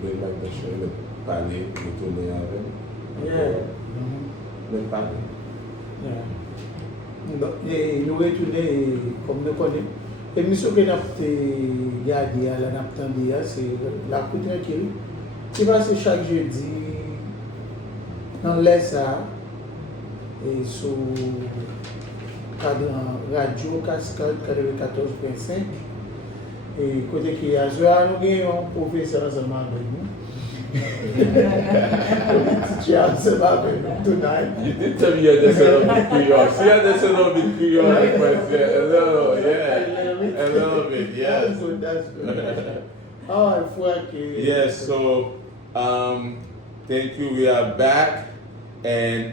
bring back the show, le parler, retourner avec. Yeah. Le parler. Et nous retourner comme nous connaissons. Et monsieur que nous avons gardé à la Naptandie, c'est la cour tranquille. Qui passe chaque jeudi dans l'ESA et sur cadran radio Cascade 94.5. Et côté qui a joué à nous, un professeur ensemble avec nous. Teacher ensemble avec nous tonight. You did tell me you understand a bit Creole. See, I understand a bit Creole request. Yeah, a little, yeah. A little bit, yes. That's good, that's good. Oh, I feel que. Yes, so thank you. We are back, and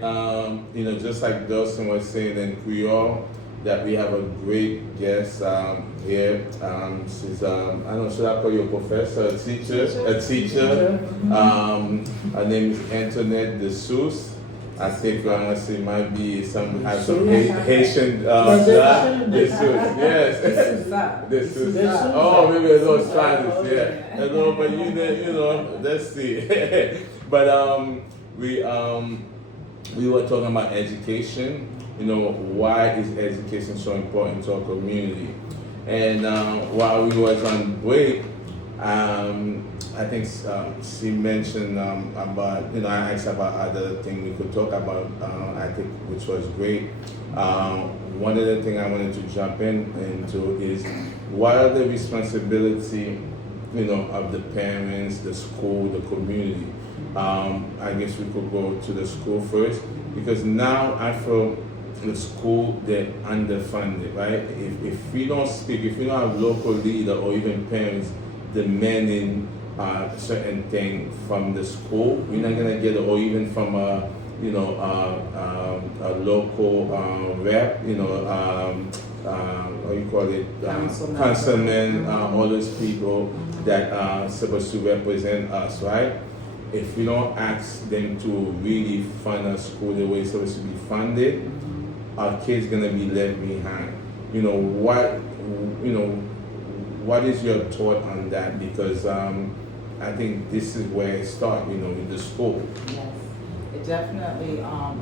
just like Dawson was saying in Creole, that we have a great guest here. She's I don't know, should I call you a professor, a teacher? A teacher. Her name is Antoinette DeSouza. I think honestly might be some Haitian DeSouza. Yes. DeSouza. Oh, maybe a little Spanish, yeah. A little, but let's see. But we were talking about education. Why is education so important to our community? And while we was on break, I think she mentioned about, I asked about other things we could talk about, I think, which was great. One of the things I wanted to jump into is what are the responsibility, of the parents, the school, the community. I guess we could go to the school first, because now I feel the school, they're underfunded, right? If we don't speak, if we don't have local leader or even parents demanding certain thing from the school, we're not gonna get it, or even from a local rep, what you call it, councilman, all those people that are supposed to represent us, right? If we don't ask them to really fund our school the way it's supposed to be funded, our kids gonna be left behind. What is your thought on that? Because I think this is where it starts, with the school. Yes, it definitely, I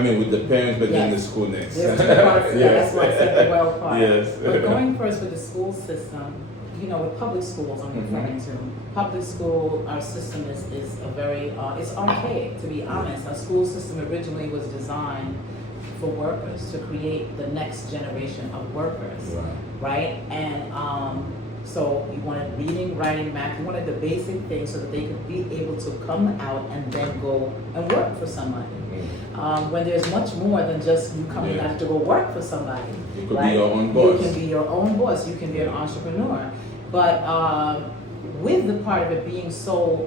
mean, with the parents, but then the school next. There's two parts, that's why I said the well part. Yes. But going first with the school system, with public schools I'm referring to, public school, our system is a very, it's archaic, to be honest. Our school system originally was designed for workers, to create the next generation of workers, right? And so we wanted reading, writing, math, we wanted the basic things so that they could be able to come out and then go and work for somebody. When there's much more than just you coming out to go work for somebody. You could be your own boss. You can be your own boss, you can be an entrepreneur. But with the part of it being so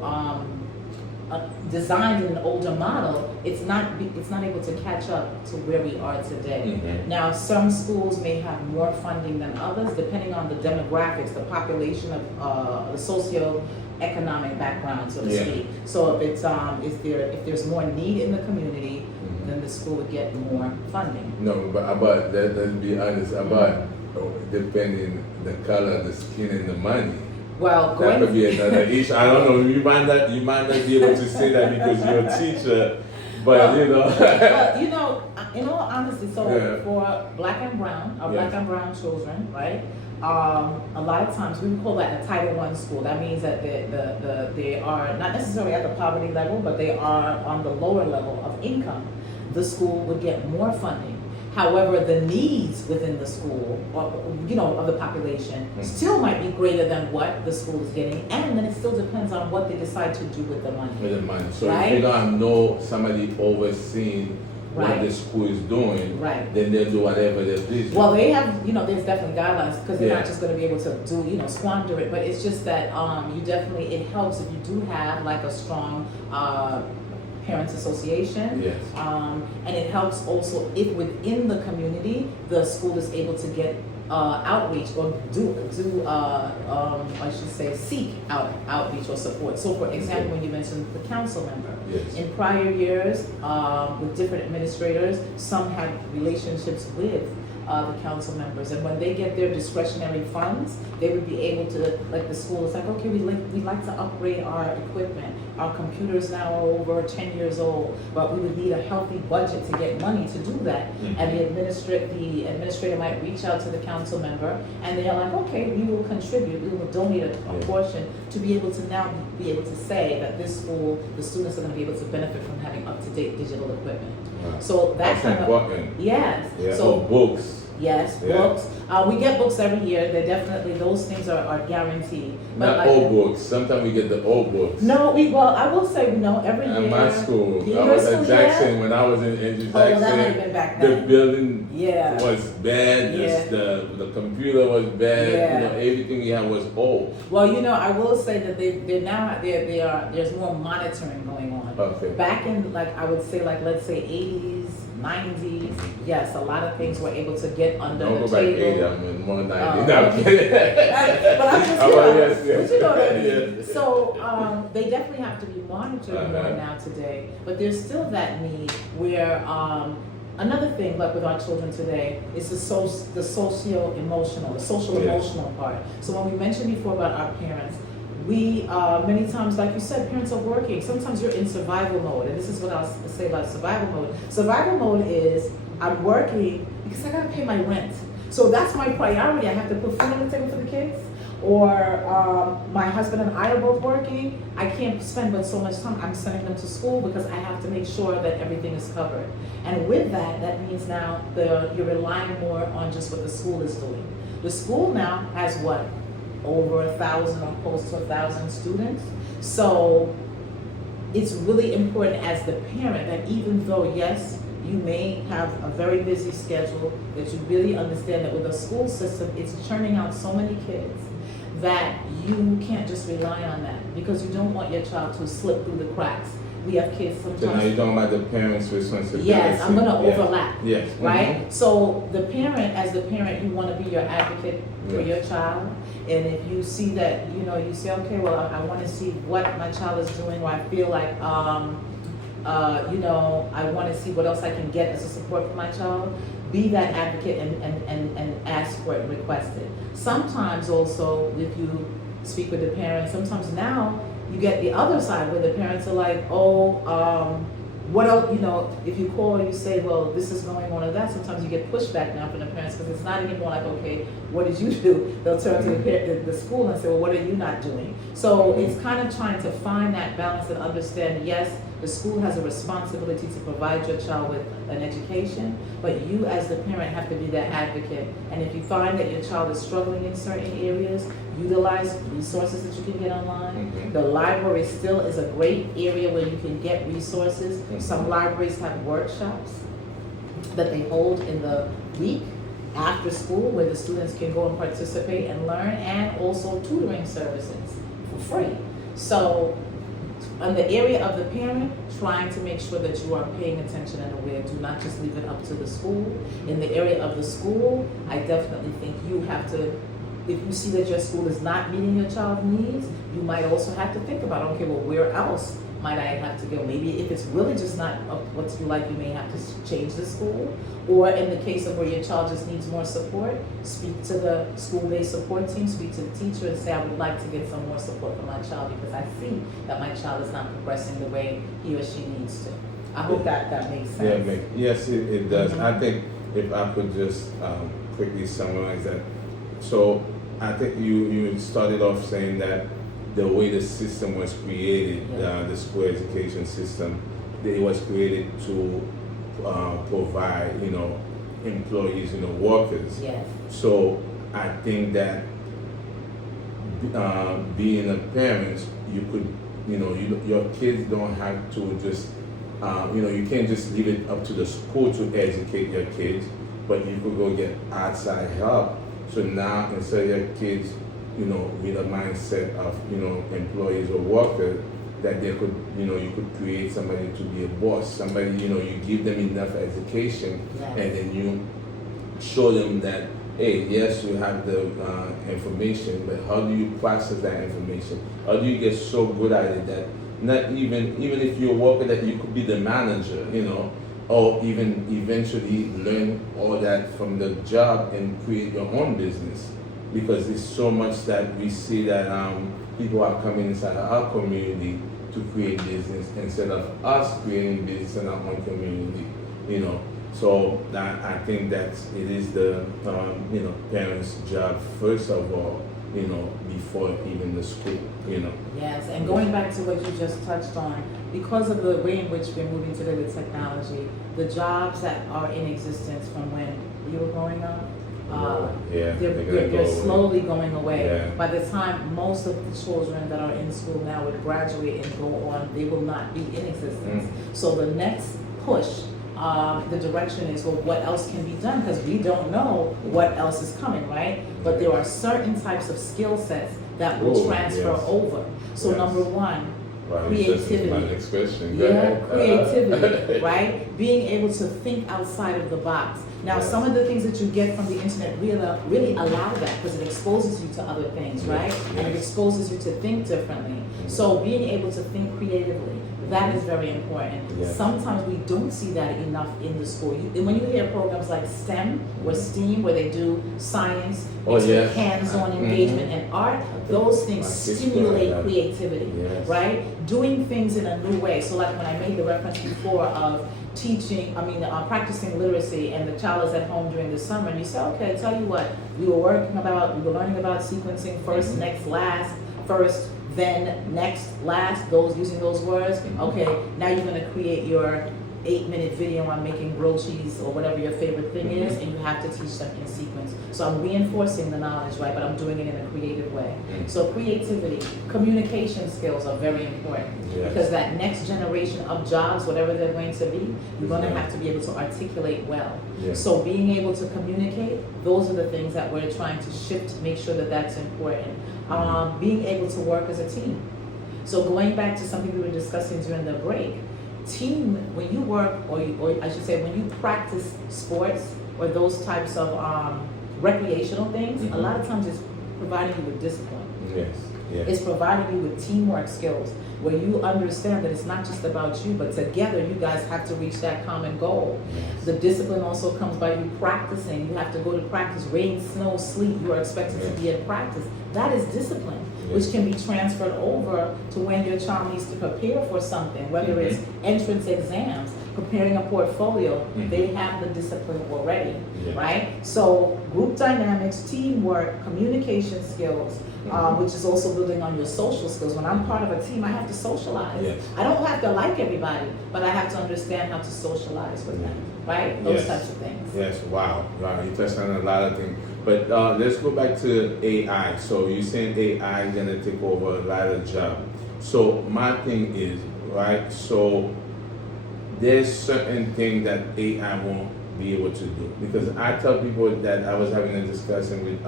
designed in an older model, it's not able to catch up to where we are today. Now, some schools may have more funding than others, depending on the demographics, the population of the socio-economic background, so to speak. So if if there's more need in the community, then the school would get more funding. No, but let's be honest, depending the color, the skin, and the money. Well, that could be another issue. I don't know. You might not be able to say that because you're a teacher, but Well, in all honesty, so for black and brown, black and brown children, right? A lot of times we call that a Title I school. That means that they are not necessarily at the poverty level, but they are on the lower level of income. The school would get more funding. However, the needs within the school, of the population, still might be greater than what the school is getting, and then it still depends on what they decide to do with the money. So if you don't know somebody overseeing what the school is doing, then they'll do whatever they please. Well, they have, there's definitely guidelines, because they're not just going to be able to do, squander it, but it's just that it helps if you do have like a strong Parents Association. Yes. And it helps also if within the community the school is able to get outreach or I should say seek outreach or support. So for example, when you mentioned the council member, in prior years with different administrators, some had relationships with the council members. And when they get their discretionary funds, they would be able to, like the school is like, okay, we'd like to upgrade our equipment. Our computers now are over 10 years old, but we would need a healthy budget to get money to do that. And the administrator might reach out to the council member, and they're like, okay, we will contribute, we will donate a portion to be able to now be able to say that this school, the students are going to be able to benefit from having up-to-date digital equipment. So that's important. Yes. Yeah. So books. yes, Yeah. books. We get books every year. They're definitely, those things are guaranteed. Not like, old books. Sometimes we get the old books. No, I will say, every year. At my school, Yeah, I your was school, at Jackson, when I was in Jackson, that might have been back the then. building Yeah. was bad, Yeah. the computer was bad, Yeah. everything we had was old. Well, I will say that there's more monitoring going on. Okay. Back in, I would say, let's say 80s, 90s, yes, a lot of things were able to get under Don't the go back to 80, table. I mean, more 90. Oh, No, I'm kidding. But I'm just, Yes. but you know what I mean. Yes. So they definitely have to be monitored more now today. But there's still that need where another thing, like with our children today, is the socio-emotional, the social emotional part. So when we mentioned before about our parents, we, many times, like you said, parents are working. Sometimes you're in survival mode, and this is what I'll say about survival mode. Survival mode is, I'm working because I gotta pay my rent. So that's my priority. I have to put food on the table for the kids. Or my husband and I are both working. I can't spend but so much time. I'm sending them to school because I have to make sure that everything is covered. And with that, that means now you're relying more on just what the school is doing. The school now has what? Over 1,000 or close to 1,000 students. So it's really important as the parent that even though, yes, you may have a very busy schedule, that you really understand that with the school system, it's churning out so many kids that you can't just rely on that because you don't want your child to slip through the cracks. We have kids sometimes. So now you're talking about the parents' responsibility. Yes, I'm going to overlap. Yes. Right? So the parent, as the parent, you want to be your advocate for your child. And if you see that, you say, okay, well, I want to see what my child is doing, or I feel like, I want to see what else I can get as a support for my child. Be that advocate and ask for it, request it. Sometimes also, if you speak with the parents, sometimes now you get the other side where the parents are like, what else, if you call and you say, well, this is going on or that, sometimes you get pushback now from the parents because it's not anymore like, okay, what did you do? They'll turn to the school and say, well, what are you not doing? So it's kind of trying to find that balance and understand, yes, the school has a responsibility to provide your child with an education, but you as the parent have to be that advocate. And if you find that your child is struggling in certain areas, utilize resources that you can get online. The library still is a great area where you can get resources. Some libraries have workshops that they hold in the week after school where the students can go and participate and learn, and also tutoring services for free. So on the area of the parent, trying to make sure that you are paying attention and aware. Do not just leave it up to the school. In the area of the school, I definitely think you have to, if you see that your school is not meeting your child's needs, you might also have to think about, okay, well, where else might I have to go? Maybe if it's really just not what you like, you may have to change the school. Or in the case of where your child just needs more support, speak to the school-based support team, speak to the teacher and say, I would like to get some more support for my child because I see that my child is not progressing the way he or she needs to. I hope that makes sense. Yeah, yes, it does. I think if I could just quickly summarize that. So I think you started off saying that the way the system was created, the school education system, it was created to provide, employees, workers. Yes. So I think that being a parent, you could, your kids don't have to just, you can't just leave it up to the school to educate your kids, but you could go get outside help. So now instead of your kids, with a mindset of, employees or workers, that they could, you could create somebody to be a boss, somebody, you give them enough education, and then you show them that, hey, yes, you have the information, but how do you process that information? How do you get so good at it that not even if you're a worker that you could be the manager, or even eventually learn all that from the job and create your own business, because it's so much that we see that people are coming inside our community to create business instead of us creating business in our own community, you know. So that I think that it is the you know, parents' job first of all, you know, before even the school, you know. Yes, and going back to what you just touched on, because of the way in which we're moving today with technology, the jobs that are in existence from when you were growing up, Yeah, they're slowly going away. Yeah. By the time most of the children that are in school now would graduate and go on, they will not be in existence. So the next push, the direction is, well, what else can be done? Because we don't know what else is coming, right? But there are certain types of skill sets that will transfer yes. over. So Yes. number one, Wow, creativity. My next question. Go Yeah, ahead. creativity, right? Being able to think outside of the box. Now, Yes. some of the things that you get from the internet really allow that, because it exposes you to other things, right? And it Yes. exposes you to think differently. So being able to think creatively, that is very important. Yes. Sometimes we don't see that enough in the school. And when you hear programs like STEM or STEAM, where they do science, Oh, yes. hands-on engagement and art, those things My kids stimulate learn that. creativity, Yes. right? Doing things in a new way. So like when I made the reference before of practicing literacy, and the child is at home during the summer, and you say, okay, tell you what, we were learning about sequencing first, next, last, first, then, next, last, using those words. Okay, now you're gonna create your 8-minute video on making grilled cheese or whatever your favorite thing is, and you have to teach them in sequence. So I'm reinforcing the knowledge, right, but I'm doing it in a creative way. So creativity, communication skills are very important, Yes. because that next generation of jobs, whatever they're going to be, you're gonna Yeah. have to be able to articulate well. Yes. So being able to communicate, those are the things that we're trying to shift, make sure that that's important. Being able to work as a team. So going back to something we were discussing during the break, when you work, or I should say, when you practice sports or those types of recreational things, a lot of times it's providing you with discipline. Yes. Yes. It's providing you with teamwork skills, where you understand that it's not just about you, but together you guys have to reach that common goal. Yes. The discipline also comes by you practicing. You have to go to practice, rain, snow, sleet, you are expected to be in practice. That is discipline, which can be transferred over to when your child needs to prepare for something, whether it's entrance exams, preparing a portfolio, they have the discipline already, right? So group dynamics, teamwork, communication skills, which is also building on your social skills. When I'm part of a team, I have to socialize. Yes. I don't have to like everybody, but I have to understand how to socialize with them, right? Those Yes. types of things. Yes, wow, you touched on a lot of things. But let's go back to AI. So you're saying AI is gonna take over a lot of jobs. So my thing is, right, so there's certain things that AI won't be able to do. Because I tell people that I was having a discussion with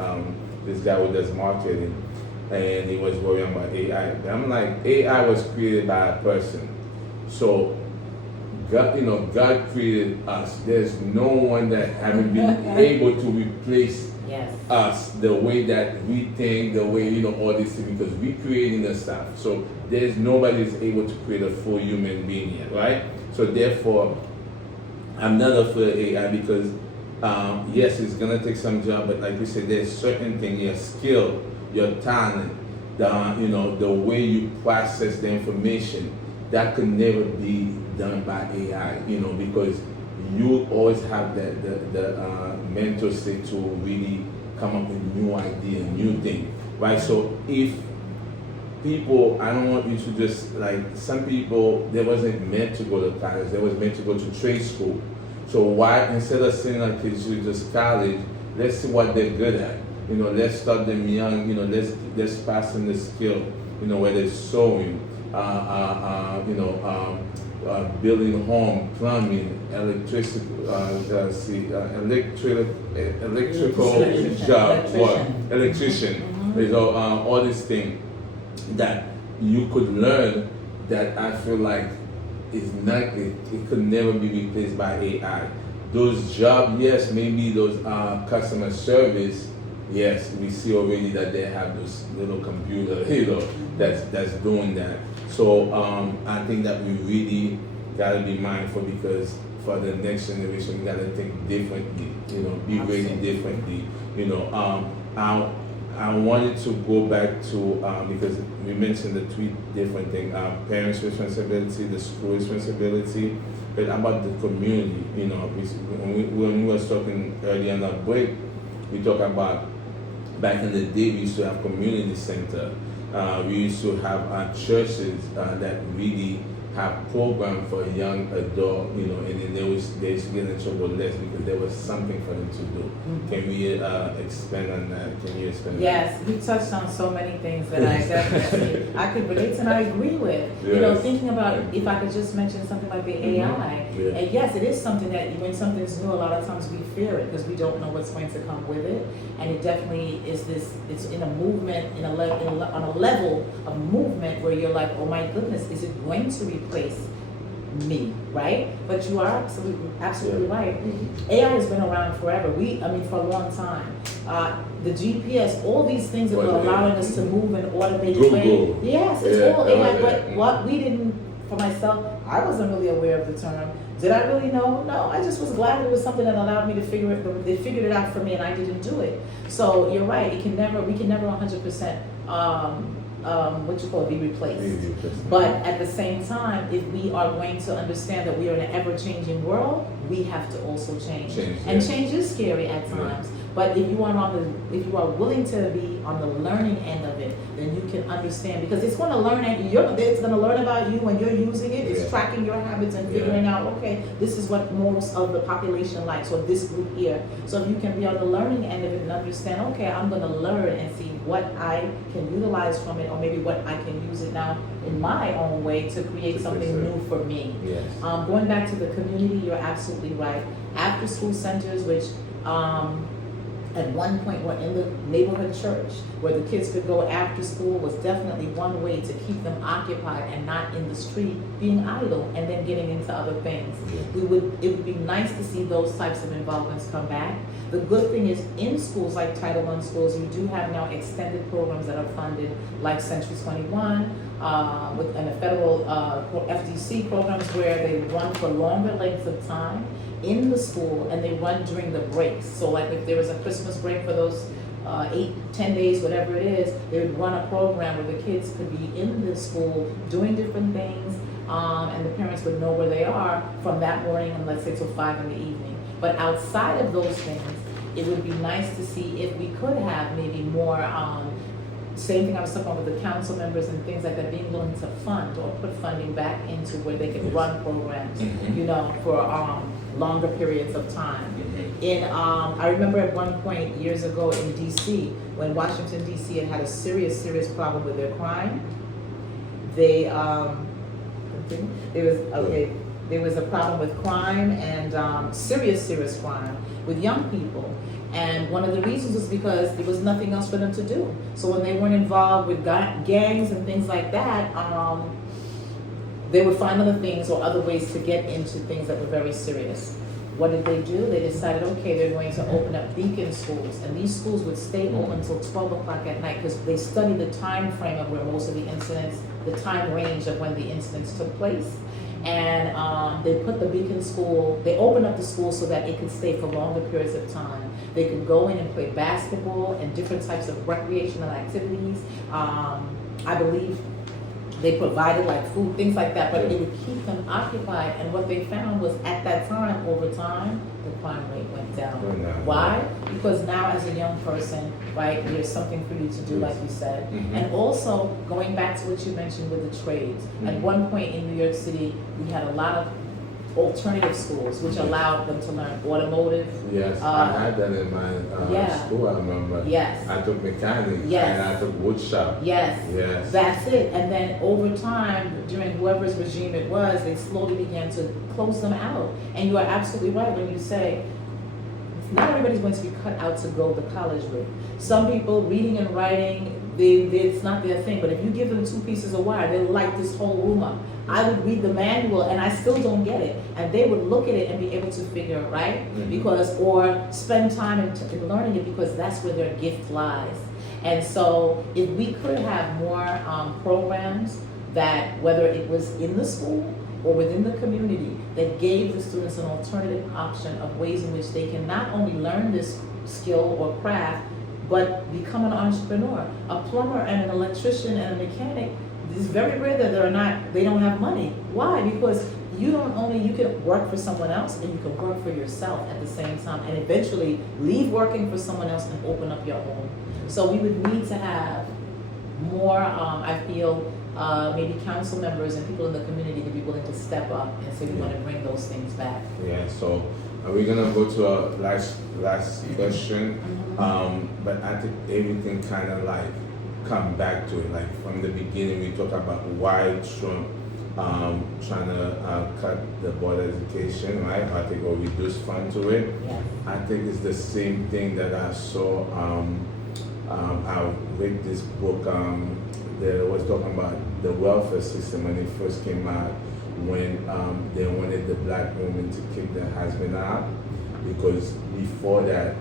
this guy who does marketing, and he was worrying about AI. And I'm like, AI was created by a person. So God created us. There's no one that haven't been able to replace Yes. us, the way that we think, the way, all these things, because we creating the stuff. So there's nobody is able to create a full human being yet, right? So therefore, I'm not afraid of AI because, yes, it's gonna take some job, but like you said, there's certain things, your skill, your talent, the way you process the information, that could never be done by AI, because you always have the mental state to really come up with new idea, new thing, right? So if people, I don't want you to just, like, some people, they wasn't meant to go to college, they was meant to go to trade school. So why, instead of sending our kids to just college, let's see what they're good at. Let's start them young, let's pass them the skill, whether it's sewing, building home, plumbing, electricity, electrical job, work, electrician. All these things that you could learn that I feel like it could never be replaced by AI. Those jobs, yes, maybe those customer service, yes, we see already that they have those little computer, that's doing that. So I think that we really gotta be mindful, because for the next generation, we gotta think differently. Be ready Absolutely. differently. I wanted to go back to because we mentioned the three different things: parents' responsibility, the school responsibility, but about the community. When we were talking earlier on the break, we talked about back in the day we used to have community center. We used to have churches that really have program for young adult, and then they used to get in trouble less because there was something for them to do. Mhm. Can we expand on that? Can you expand on Yes, you touched on so many things that I definitely, I could relate to and I agree with. Yes. Thinking about, if I could just mention something like the AI, Yeah. and yes, it is something that when something's new, a lot of times we fear it because we don't know what's going to come with it. And it definitely is it's in a movement, on a level of movement where you're like, oh my goodness, is it going to replace me, right? But you are absolutely Yeah. right. AI has been around forever. For a long time. The GPS, all these things that were But, allowing us to move in automated Google. way. Yes, it's Yeah, all I AI. like But that. what we didn't, for myself, I wasn't really aware of the term. Did I really know? No, I just was glad it was something that allowed me to figure it. They figured it out for me, and I didn't do it. So you're right. We can never 100%. Be replaced. But at the same time, if we are going to understand that we are in an ever-changing world, we have to also change. And yeah. change is scary at Yeah. times. But if you are willing to be on the learning end of it, then you can understand because it's going to learn it's going to learn about you when you're using it. It's Yeah. tracking your habits and figuring out, okay, this is what most of the population likes, or this group here. So if you can be on the learning end of it and understand, okay, I'm going to learn and see what I can utilize from it, or maybe what I can use it now in my own way to create something new for me. Yes. Going back to the community, you're absolutely right. After school centers, which at one point were in the neighborhood church, where the kids could go after school, was definitely one way to keep them occupied and not in the street being idle and then getting into other things. Yeah. It would be nice to see those types of involvements come back. The good thing is in schools like Title I schools, you do have now extended programs that are funded, like Century 21, and the federal FDC programs where they run for longer lengths of time in the school, and they run during the breaks. So like if there was a Christmas break for those 8-10 days, whatever it is, they would run a program where the kids could be in the school doing different things, and the parents would know where they are from that morning and let's say till 5 in the evening. But outside of those things, it would be nice to see if we could have maybe more, same thing I was talking about with the council members and things like that, being willing to fund or put funding back into where they can run programs, for longer periods of time. I remember at one point years ago in DC, when Washington DC had a serious problem with their crime, there was a problem with crime and serious crime with young people. And one of the reasons was because there was nothing else for them to do. So when they weren't involved with gangs and things like that, they would find other things or other ways to get into things that were very serious. What did they do? They decided, okay, they're going to open up beacon schools. And these schools would stay open until 12 o'clock at night because they studied the time frame of where most of the incidents, the time range of when the incidents took place. And they put the beacon school, they opened up the school so that it could stay for longer periods of time. They could go in and play basketball and different types of recreational activities. I believe they provided like food, things like that, but it would keep them occupied. And what they found was at that time, over time, the crime rate went down. Why? Because now as a young person, right, there's something for you to do, like you said. And also, going back to what you mentioned with the trades, at one point in New York City, we had a lot of alternative schools, which allowed them to learn automotive. Yes, I had that in my school, I remember. Yes. I took mechanics, Yes. and I took wood shop. Yes. Yes. That's it. And then over time, during whoever's regime it was, they slowly began to close them out. And you are absolutely right when you say, not everybody's going to be cut out to go the college route. Some people, reading and writing, it's not their thing. But if you give them 2 pieces of wire, they'll light this whole room up. I would read the manual and I still don't get it. And they would look at it and be able to figure it, right? Or spend time in learning it because that's where their gift lies. And so if we could have more programs that, whether it was in the school or within the community that gave the students an alternative option of ways in which they can not only learn this skill or craft, but become an entrepreneur. A plumber and an electrician and a mechanic, it's very rare that they don't have money. Why? Because you can work for someone else and you can work for yourself at the same time, and eventually leave working for someone else and open up your own. So we would need to have more, I feel, maybe council members and people in the community to be willing to step up and say we want to bring those things back. Yeah, so are we gonna go to our last question? But I think everything kind of like come back to it. Like from the beginning, we talked about why Trump trying to cut the board education, right? I think or reduce fund to it. Yes. I think it's the same thing that I saw. I read this book that was talking about the welfare system when it first came out, when they wanted the black woman to kick their husband out, because before that,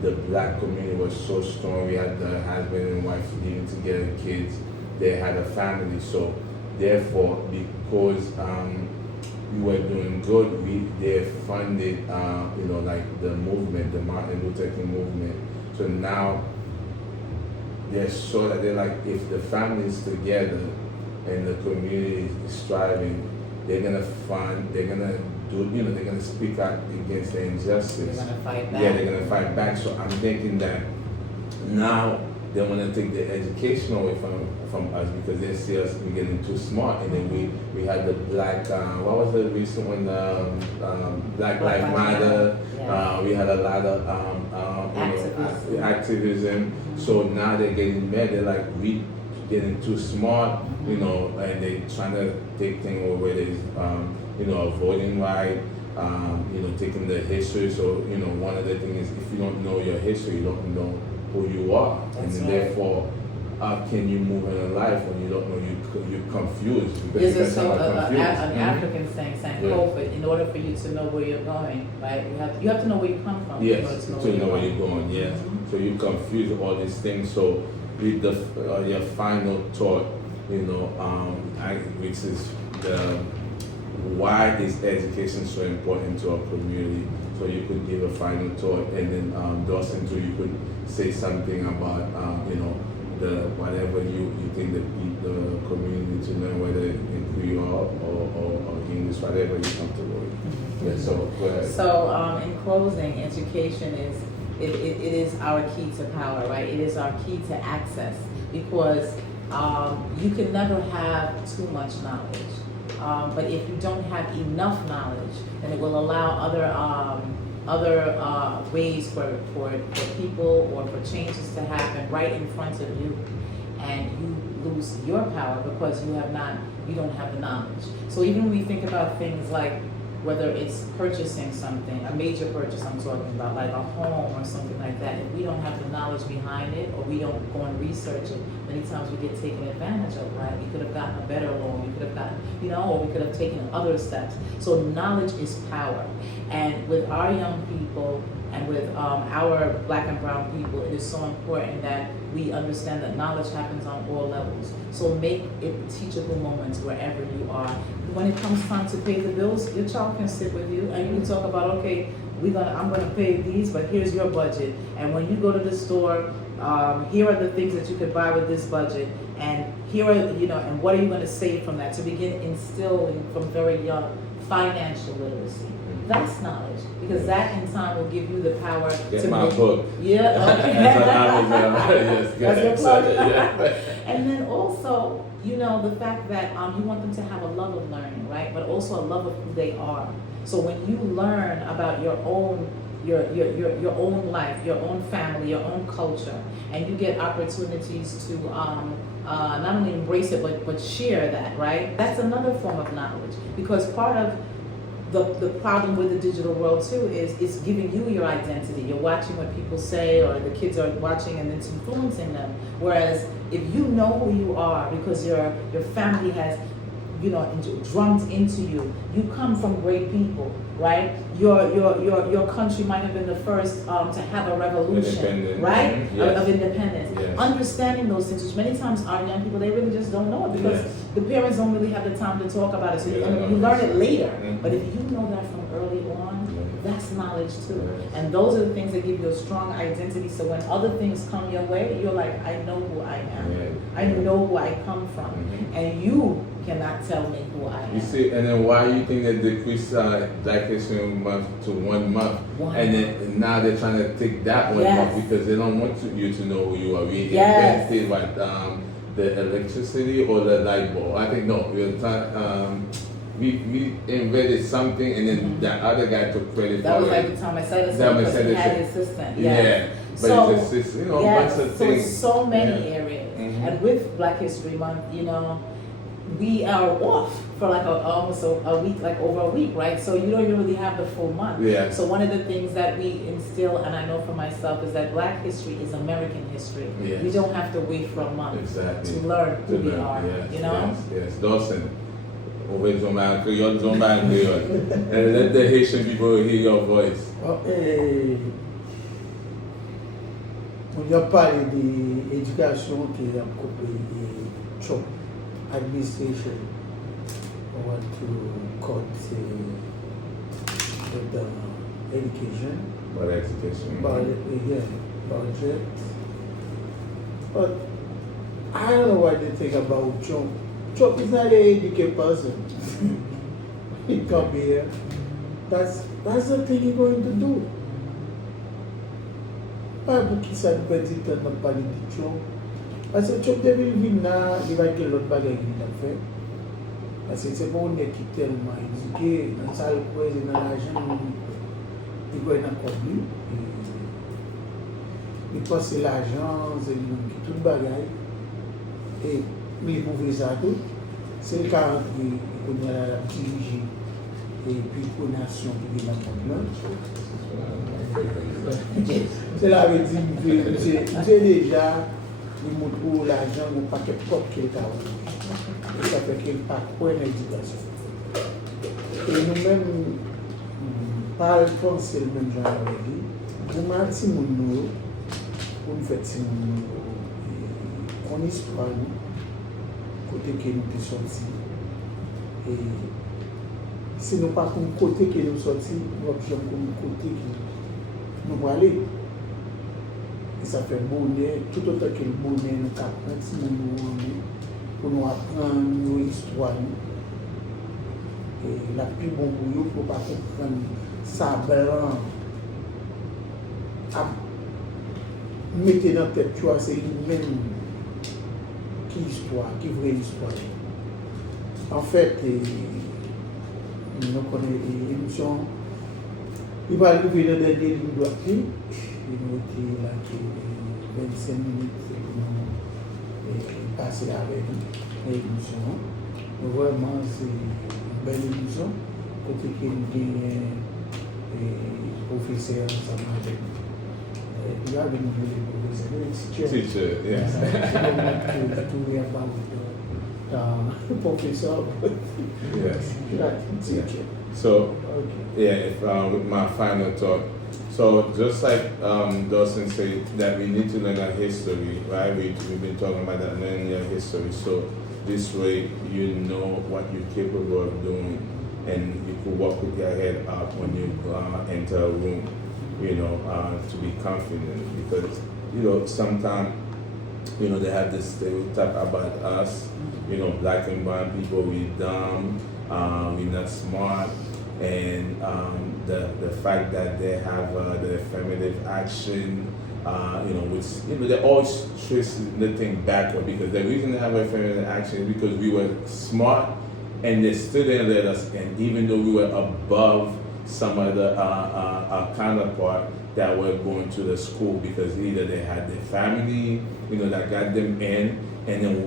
the black community was so strong. We had the husband and wife living together, kids, they had a family. So therefore, because we were doing good, they funded, like the movement, the Martin Luther King movement. So now they're so that they're like, if the family is together and the community is striving, they're gonna fund, they're gonna do, they're gonna speak out against the injustice. They're gonna fight back. Yeah, they're gonna fight back. So I'm thinking that now they want to take the education away from us because they see us we getting too smart. And then we had the black what was the recent one, Black Lives Matter. Yeah. We had a lot of activism. So now they're getting mad. They're like, we getting too smart, and they trying to take things over where there's a voting right. Taking the history. So one of the things is if you don't know your history, you don't know who you are, That's and right. therefore, how can you move in life when you don't know you're confused? There's Because an confused. African saying, Sankofa, in order for you to know where you're going, right? You have to know where you come from. In order Yes, to know to know where going. you're going. Yes, Mhm. so you confuse all these things. So with the your final thought, which is the why is education so important to our community? So you could give a final thought, and then Dawson too, you could say something about the whatever you think the community to learn, whether in Creole or English, whatever you're comfortable with. Yeah, so go ahead. So in closing, education is it is our key to power, right? It is our key to access, because you can never have too much knowledge. But if you don't have enough knowledge, then it will allow other ways for people or for changes to happen right in front of you, and you lose your power because you don't have the knowledge. So even when we think about things like whether it's purchasing something, a major purchase I'm talking about, like a home or something like that, if we don't have the knowledge behind it, or we don't go and research it, many times we get taken advantage of, right? We could have gotten a better loan, we could have gotten, or we could have taken other steps. So knowledge is power. And with our young people and with our black and brown people, it is so important that we understand that knowledge happens on all levels. So make it teachable moments wherever you are. When it comes time to pay the bills, your child can sit with you and you can talk about, okay, I'm gonna pay these, but here's your budget. And when you go to the store, here are the things that you could buy with this budget, and here are, and what are you gonna save from that, to begin instilling from very young financial literacy. That's knowledge, because that in time will give you the power Get to my make. book. Yeah, okay. Yes, That's your so, plug. yeah. And then also, the fact that you want them to have a love of learning, right? But also a love of who they are. So when you learn about your own life, your own family, your own culture, and you get opportunities to not only embrace it but share that, right? That's another form of knowledge, because part of the problem with the digital world too is it's giving you your identity. You're watching what people say, or the kids are watching, and it's influencing them. Whereas if you know who you are, because your family has drummed into you, you come from great people, right? Your country might have been the first to have a revolution, right? Yes. Of independence. Yes. Understanding those things, which many times our young people, they really just don't know it, because Yes. the parents don't really have the time to talk about it. So Yeah, and you learn it later. Mhm. But if you know that from early on, Yeah. that's knowledge too. Yes. And those are the things that give you a strong identity. So when other things come your way, you're like, I know who I am. Yeah. I know who I come from. Mhm. And you cannot tell me who I am. You see, and then why you think they decreased Black History Month to 1 month, and then now they're trying to take that 1 Yes. month because they don't want you to know who you are. We Yes. invented what the electricity or the light bulb. I think no, we're trying. We invented something, and then Mhm. that other guy took credit That for was it. like the Thomas Edison Thomas because he had Edison. his assistant. Yeah, Yes. but So, it's just bunch yes, of so things. so many Yeah. areas. Mhm. And with Black History Month, we are off for like almost a week, like over a week, right? So you don't even really have the full month. Yeah. So one of the things that we instill, and I know for myself, is that Black history is American history. Yes. We don't have to wait for a month Exactly. to learn who we learn. are. Yes, Know? Yes. Dawson. Always on my Creole, on my Creole. And let the Haitian people hear your voice. On a parlé de l'éducation qui est en Trump administration. I want to cut the education. About education. Budget. But I don't know what they think about Trump. Trump is not an educated person. He come here. That's the thing he's going to do. Pas pour qui ça nous peut dire que nous parler de Trump. Parce que Trump devait venir là, il va y avoir l'autre bagaille qu'il a fait. Parce que c'est pas un qui est tellement éduqué, dans sa cause, dans l'argent, il va être encore mieux. Il passe l'argent, c'est tout le bagaille. Et il pouvait ça tout. C'est le cas qu'on a dirigé et puis pour la nation qui est dans le monde. C'est là que j'ai déjà il montre l'argent ou paquet propre qu'il a. Et ça fait qu'il n'y a pas de l'éducation. Et nous-mêmes, pas le français, le même genre de vie. Nous mettons nous pour nous faire une histoire, côté que nous sommes sortis. Et si nous pas comme côté que nous sommes sortis, nous avons comme côté que nous allons aller. Et ça fait bonheur, tout autant que le bonheur nous apprend pour nous apprendre nos histoires. Et la plus bonne pour nous, pour ne pas comprendre ça blanc. Mettez dans la tête, tu vois, c'est lui-même qui histoire, qui vraie histoire. En fait, nous connaissons l'émission. Il va arriver dans le dernier ligne droite. Il nous était là qui 25 minutes pour nous passer avec l'émission. Vraiment, c'est une belle émission. Côté qui nous gagne professeur ensemble avec nous. Il y a des professeurs, Teacher, yes. Professor. Yes. Teacher. So, Okay. yeah, if, with my final thought. So, just like Dawson said, that we need to learn our history, right? We've been talking about that, learning your history. So, this way you know what you're capable of doing, and you can walk with your head up when you enter a room, to be confident. Because, sometimes, they have this stereotype about us, black and brown people, we're dumb, we're not smart, and the fact that they have the affirmative action, which, they always trace the thing backward, because the reason they have affirmative action is because we were smart and they still didn't let us in, even though we were above some of the counterpart that were going to the school, because either they had their family, that got them in, and then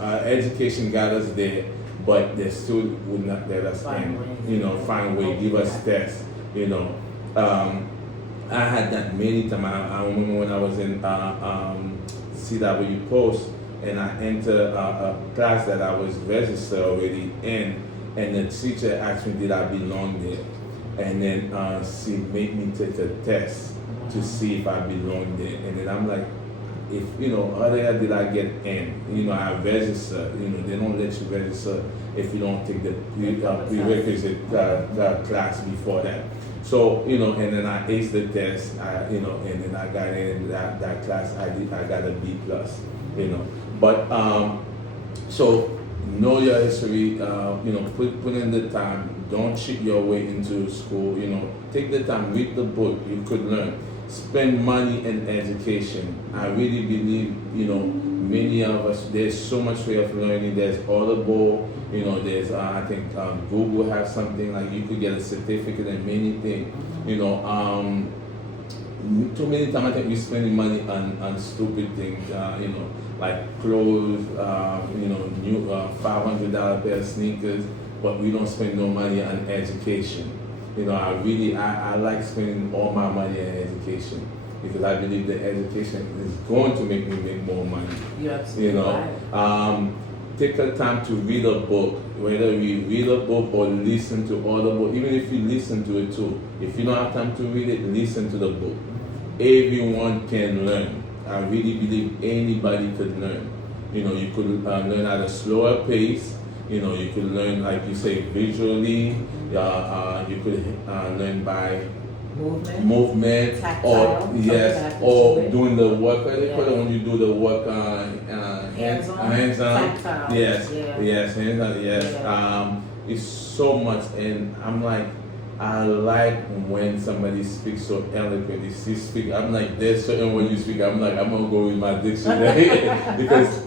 our education got us there, but they still would not let us Find find way, give us tests, I had that many times. I remember when I was in CW Post, and I entered a class that I was registered already in, and the teacher asked me did I belong there, and then she made me take a test to see if I belong there, and then I'm like, if how did I get in? I register. They don't let you register if you don't take the prerequisite class before that. So and then I aced the test. And then I got in that class. I got a B plus. But so know your history. Put in the time. Don't cheat your way into school. Take the time. Read the book. You could learn. Spend money in education. I really believe, many of us, there's so much way of learning. There's Audible, there's, I think Google has something like you could get a certificate in many things. Too many times I think we're spending money on stupid things, like clothes, new $500 pair of sneakers, but we don't spend no money on education. I like spending all my money on education because I believe that education is going to make me make more money. You're absolutely right. Take the time to read a book, whether you read a book or listen to Audible, even if you listen to it too. If you don't have time to read it, listen to the book. Everyone can learn. I really believe anybody could learn. You could learn at a slower pace. You could learn, like you say, visually. You could learn by movement, tactile, or doing the work. When you do the work, hands-on, tactile. Yes, hands-on. Yes. Yeah. It's so much, and I'm like, I like when somebody speaks so eloquently. I'm like, there's certain when you speak, I'm like, I'm gonna go with my dictionary because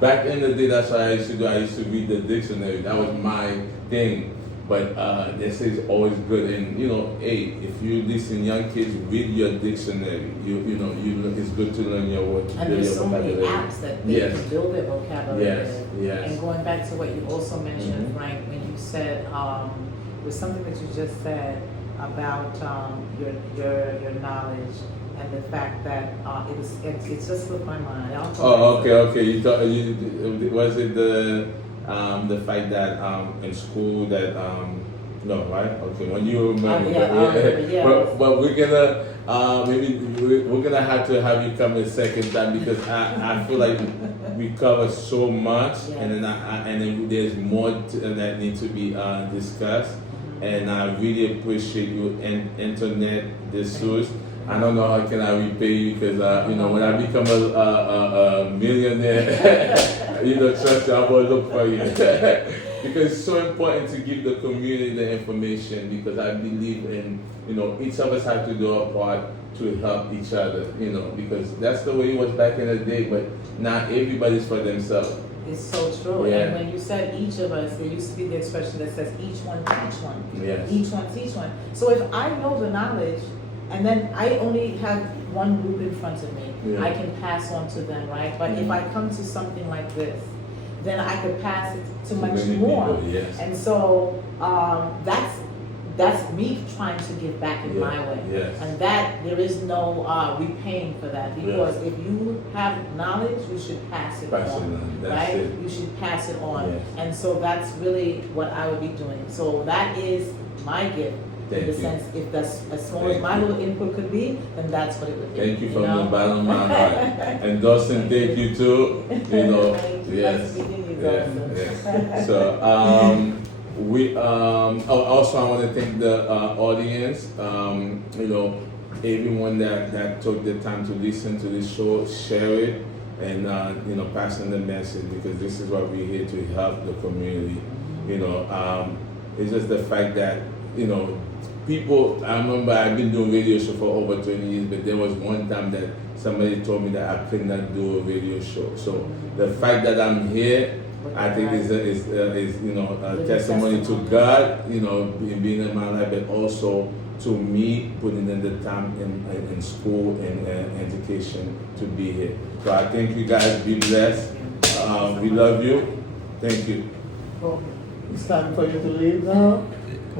back in the day, that's what I used to do. I used to read the dictionary. That was my thing. But this is always good, and hey, if you listen, young kids, read your dictionary. It's good to learn your words. And there's so many apps that they can build their vocabulary. Yes. And going back to what you also mentioned, Frank, when you said was something that you just said about your knowledge and the fact that it just slipped my mind. Okay. You thought was it the fact that in school that no, right? Okay, when you remember, but we're gonna maybe we're gonna have to have you come a second time because I feel like we cover so much, and then there's more that needs to be discussed, and I really appreciate you and internet this source. I don't know how can I repay you because when I become a millionaire, trust me, I will look for you because it's so important to give the community the information because I believe in each of us have to do our part to help each other, because that's the way it was back in the day, but now everybody's for themselves. It's so true. Yeah. And when you said each of us, there used to be the expression that says each one teach one. Yes. Each one teach one. So if I know the knowledge and then I only have one group in front of me, I can pass on to them, right? But if I come to something like this, then I could pass it to much more. People, yes. And so that's me trying to give back in my way. Yes. And that there is no repaying for that because if you have knowledge, you should pass it on. Right? You should pass it on. Yes. And so that's really what I would be doing. So that is my gift. In the sense, if that's as small as my little input could be, then that's what it would be. Thank you from the bottom of my heart. And Dawson, thank you too. Yes. Yes. So we also I want to thank the audience. Everyone that took the time to listen to this show, share it, and passing the message because this is what we're here to help the community. It's just the fact that people, I remember I've been doing radio show for over 20 years, but there was one time that somebody told me that I could not do a radio show. So the fact that I'm here, I think is a testimony to God, being in my life, but also to me putting in the time in school and education to be here. So I thank you guys. Be blessed. We love you. Thank you. It's time for you to leave now.